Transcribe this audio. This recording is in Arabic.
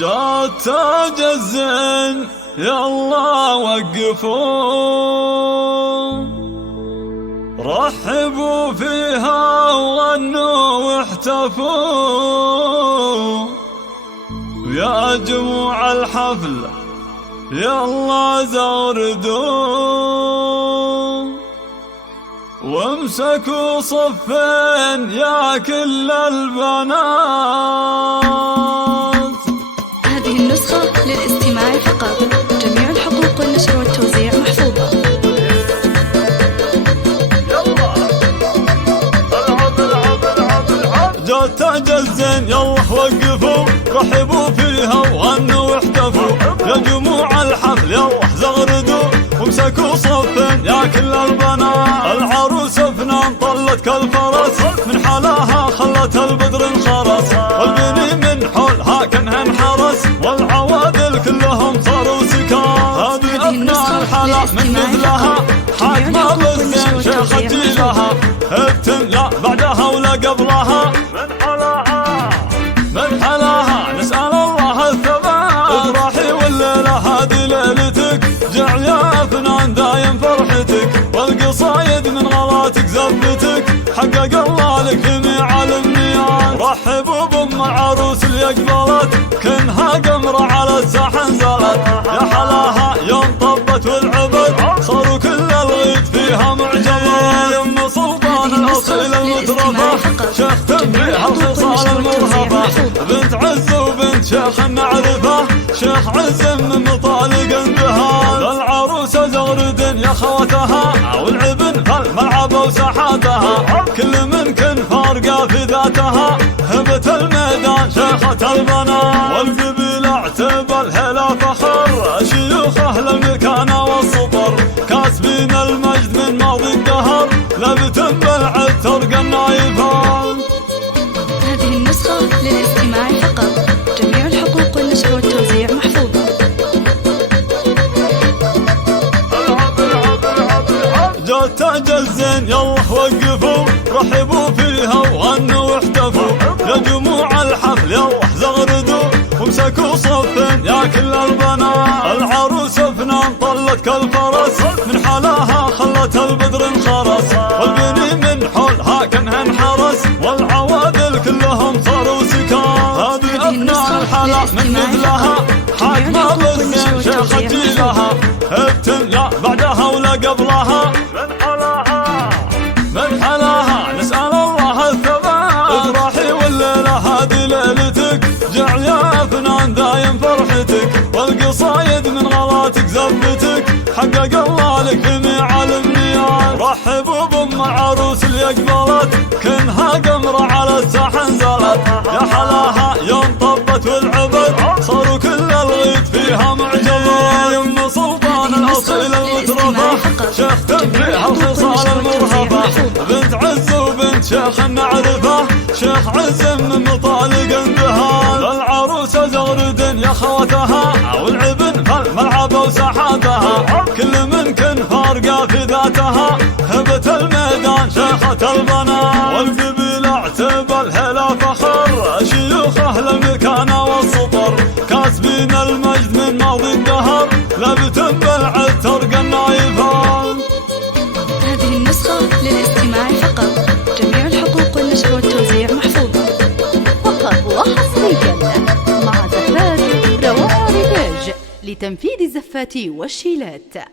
جات تاج الزين يلا وقفوا، رحبوا فيها وغنوا واحتفوا، ويا جموع الحفل يلا زغردوا، وامسكوا صفين يا كل البنات. هذه النسخة للاستماع فقط، جميع الحقوق والنشر والتوزيع محفوظة. جات تاج الزين يلا وقفوا، رحبوا فيها وغنوا واحتفوا، يا جموع الحفل يلا زغردوا، وامسكوا صفين يا كل البنات. العروس فنان طلت كالفرس، من حلاها خلت البدر انخرس، والبني من حولها كانها انحرس، والعوادل كلهم صاروا سكان. هذه ابناء الحلا من مثلها، حاكمة بالزين شيخة جيلها، ابتن لا بعدها ولا قبلها، من حلاها نسأل الله الثبات. افرحي والليلة هذه ليلتك، جعل يا فنان دايم فرحتك، والقصايد من غلاتك زفتك، حقق الله لك جميع الامنيات. رحبوا بام عروس اللي اقبلت، كنها قمرة على الساحة نزلت، يا حلاها يوم طبت والعبد، صاروا كل الغيط فيها معجبات. يم سلطان الاصيل المترفة، شيخ تنبيها الخصال المرهفة، بنت عز وبنت شيخ نعرفه، شيخ عز من مطالق اندهان. العروسة زغرد يا خوتها، والعبن فالملعب وساحاتها، كل من كن فارقة في ذاتها، هبة الميدان شيخة البنات. والقبيلة اعتب الهلا فخر، شيوخه للمكانة والسطر، كاسبين المجد من ماضي الدهر، لبت بالعد ترقى النايفان. هذه النسخة للاستماع فقط، جميع الحقوق والنشر والتوزيع محفوظة. جات تاج الزين يلا وقفوا، رحبوا فيها وغنوا واحتفوا، يا جموع الحفل يلا زغردوا، وامسكوا صفين يا كل البنات. العروس فنان طلت كالفرس، من حلاها خلت البدر انخرس، والبني من حولها كانها انحرس، والعوادل كلهم صاروا سكان. هذه ابناء الحلا من مثلها، حاكمة بالزين شيخة جيلها، ابتن لا بعدها ولا قبلها، من حلاها نسأل الله الثبات. افرحي والليلة هذه ليلتك، جعل يا فنان دايم فرحتك، والقصايد من غلاتك زفتك، حقق الله لك جميع الامنيات. رحبوا بام عروس اللي اقبلت، كنها قمرة على الساحة نزلت، يا حلاها يوم طبت والعبد، صاروا كل الغيط فيها معجبات. يم سلطان الاصيل المترفة، شيخ تنبيها الخصال المرهفة، بنت عز وبنت شيخ نعرفه، شيخ عز من مطالق اندهان. العروسة زغرد يا خوتها، والعبن فالملعب وساحاتها، كل من كن فارقة في ذاتها، هبة الميدان شيخة البنات. والقبيلة اعتب الهلا فخر، شيوخه للمكانة والسطر، كاسبين المجد من ماضي الدهر، لبت بالعد ترقى النايفان. هذه النسخة للاستماع فقط، جميع الحقوق والنشر والتوزيع محفوظة. فقط وحصريا مع زفات روائع ريفاج لتنفيذ الزفات والشيلات.